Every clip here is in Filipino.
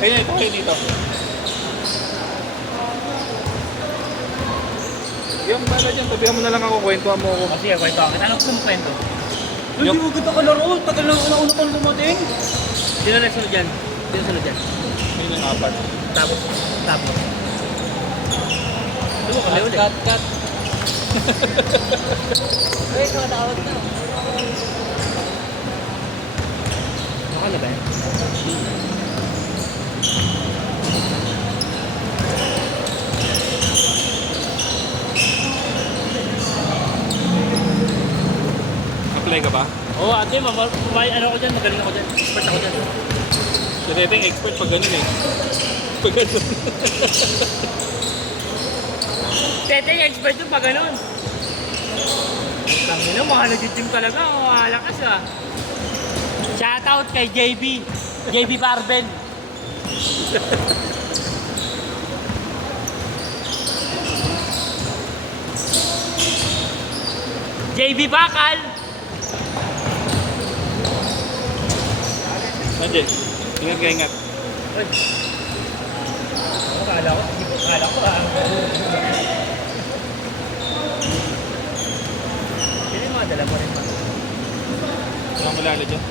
Ayun, ito kayo dito. Yung pala dyan, tabihan mo na lang ako, kwentuhan mo ako. O sige, kwento ako. Ano gusto mo kwento? Hindi mo kita kalaro. Tagal na una pang dumating. Sino na sunod dyan? Sino sunod dyan? Yun yung apat. Tapos. Ano mo kami ulit? Cut. Ay, tumatawag na. Baka na ba yan? Apply ka ba? Oo, ate, ano ako dyan, magaling ako dyan. Expert ako dyan. Si Tete yung expert pag ganun eh. Pag ganun. Tete, yung expert yung pag ganun. Tangin na, mga nag-gym talaga, makalakas ah. Shoutout kay JB Barben. JB Bakal. Nandiyan. Ingat ka, ingat. Ay. Akala ko Sino yung mga dala mo rin pa? Walang kilala dyan.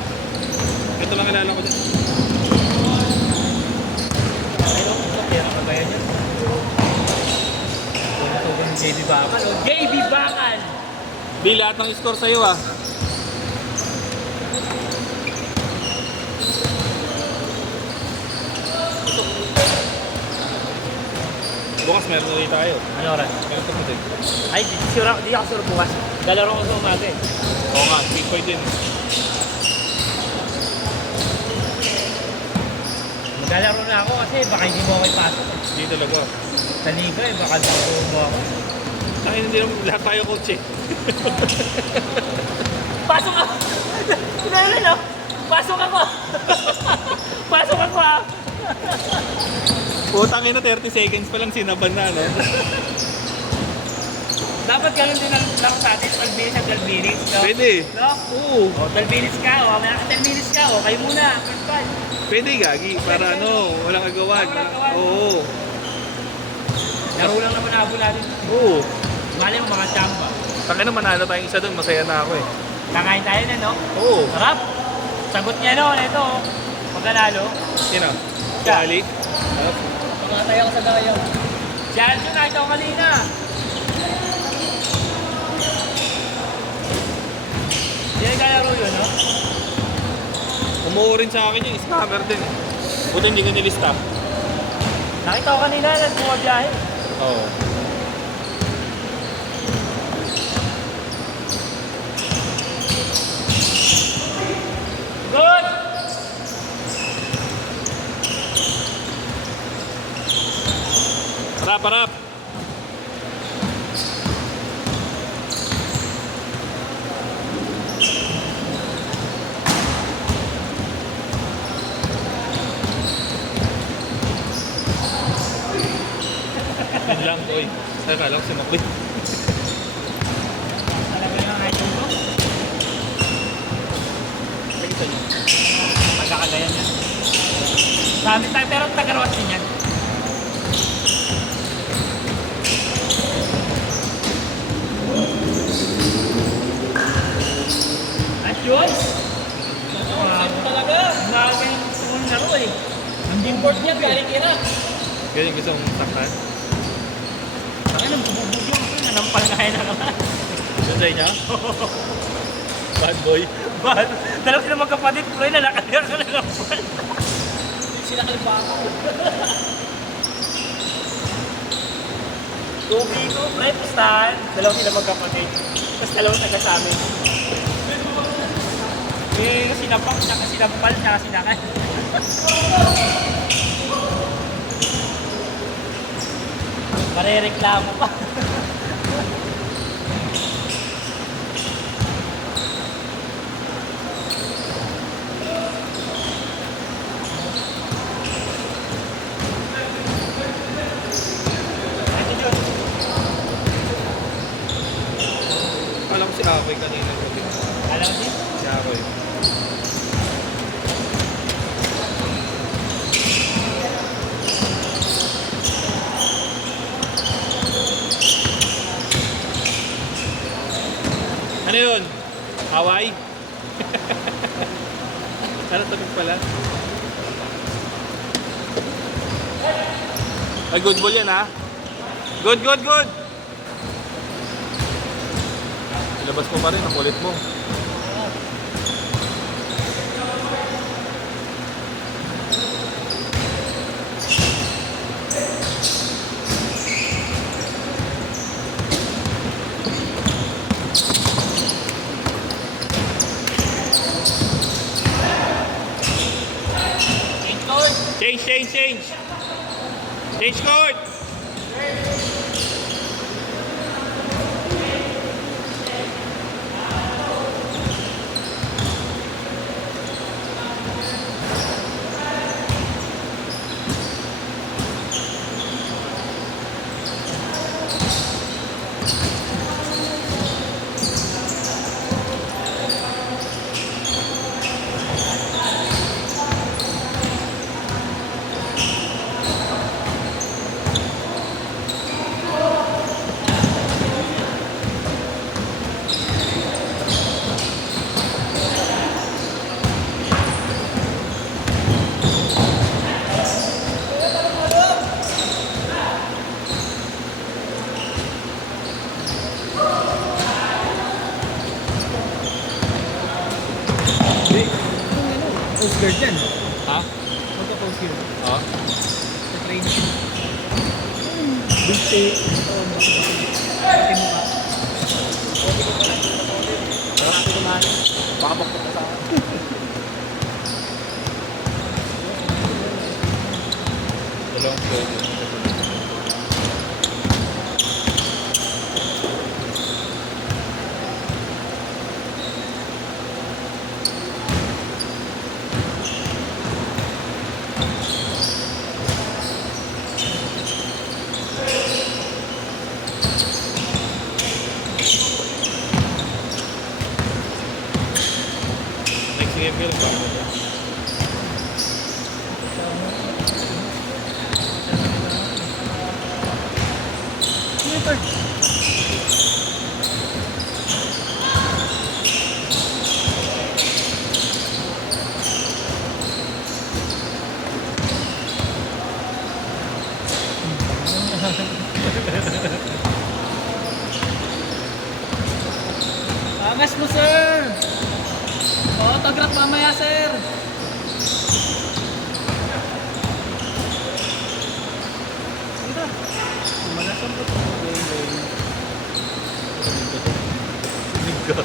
Ito lang kilala ko dyan. Pero, pera ka ba yan yun? Tugon ng JB Bakal. O, JB Bakal! Di lahat ng score sa'yo ah. Bukas meron ulit tayo. Ano oras? Meron ito din. Ay, di ako sure bukas. Lalaro ko sa umaga eh. Oo nga, Bitcoin din. Maglalaro na ako kasi baka hindi mo ako ipasok. Hindi talaga. Sa liga eh, baka dito mo ako. Ay, hindi naman lahat tayo coach eh. Pasok ako! Kinala no? Pasok ako! Pasok ako ah! Putang ina, 30 seconds pa lang sinaban na, no? Dapat ganun din lang sa atin, 12 minutes at 12 minutes, no? Pwede. No? Oo. O, 12 minutes ka, o, may 10 minutes ka, o, kayo muna, first one. Pwede, Gagi. Para ano, walang agawan. Walang agawan. Oo. Laro lang naman abo natin. Oo. Mali mo mga chamba. Tangina, manalo tayong isa dun. Masaya na ako eh. Kakain tayo na, no? Oo. Sarap! Sagot niya, no? Ito, pagkanalo. Sino? Si Siya. Ali? Pangatay ako sa dayaw. Si Arjun, nakita ko kanina. Hindi naglalaro yun, no? Umuo rin sa akin yung scammer din eh. Buti hindi ko nilista. Nakita ko kanina, nagbumabiyahe. Oo. Good! Harap, harap! Yun lang, oy. Ay, kala ko si Makoy. Alam mo yung item ko? Magkakagayan yan. Sa amin tayo, pero tagarawas din yan. At yun? Talaga. Grabe yung laro eh. Ang import niya, galing Iraq. Ganyan gusto mong takpan. Bakit nang bububog yung nanampal na kaya na naman. Yun sa inyo? Bad boy. Bad. Dalawa sila magkapatid, pero yun nalakaya ka nanampal. Hindi sila kalibako. 2v2, pre, pustahan. Dalawa sila magkapatid. Tapos dalawang taga sa amin. Eh, sinapak, tsaka sinampal, tsaka sinakay. Marereklamo pa. Ito yun. Alam ko si Akoy kanina. Alam mo din? Si Akoy. tunog pala. Ay, good ball yan ha. Good, good, good. Ilabas mo pa rin, ang kulit mo. Change, change, change. Change court. Post guard yan. Ha? Magka-post guard. Oo. Sa training. Big take. Pati mo ka. Sarap ko naman. Baka magpunta sa akin. Dalawang pwede. Next game film ba? Sino third? Angas mo, sir! Autograph mamaya, sir! Ito. Malasan po ito. Linggo.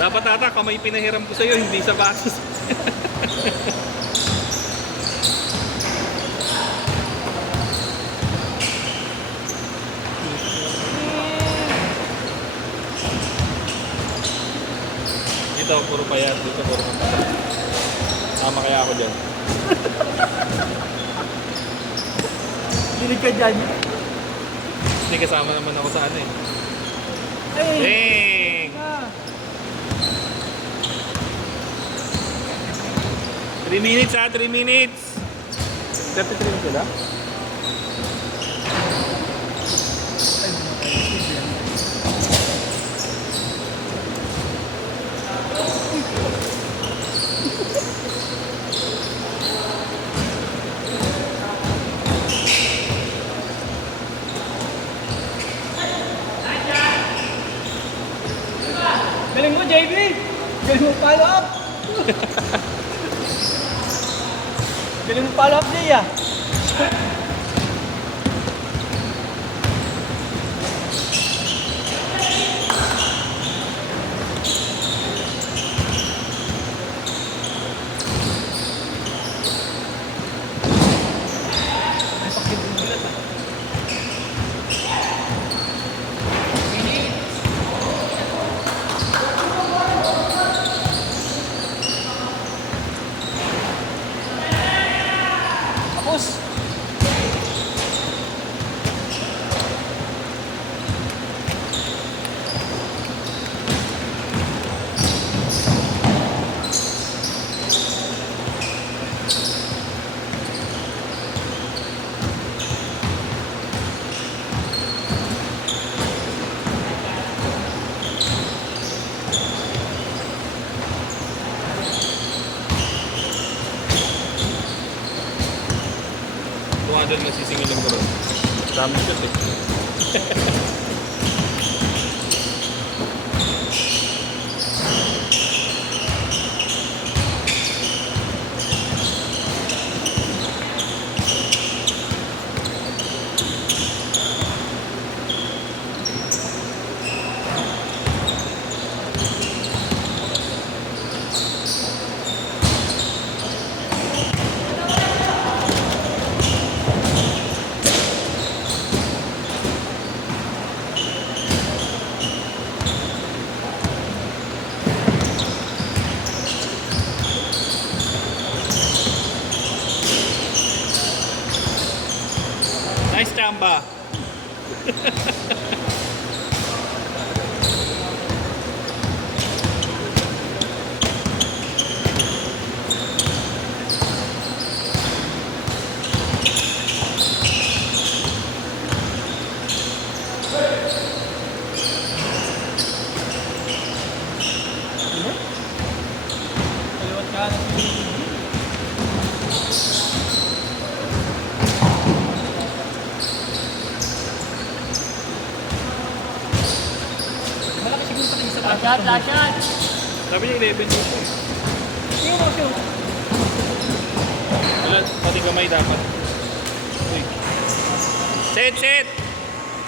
Dapat ata kamay pinahiram ko sa'yo, hindi sa batos. Dito, puro payat. Dito, puro payat. Tama kaya ako dyan. Dilig ka dyan. Hindi kasama naman ako sa ano eh. Ay! Dang! Ah. 3 minutes ha, 3 minutes. 33 na sila? Galing mo, JB! Galing mo follow up! Galing mo follow up, Jay, ah! Ay, pakit mo ulit, ah. Tapos! doon magsisingil ng bro. Dami shot eh. Nice chamba. Kaliwat ka na. Malaki siguro sa isa pa. Last shot. Sabi niya 11 dito eh. Tingnan mo siya. Wala, pati kamay dapat. Uy. Set, set!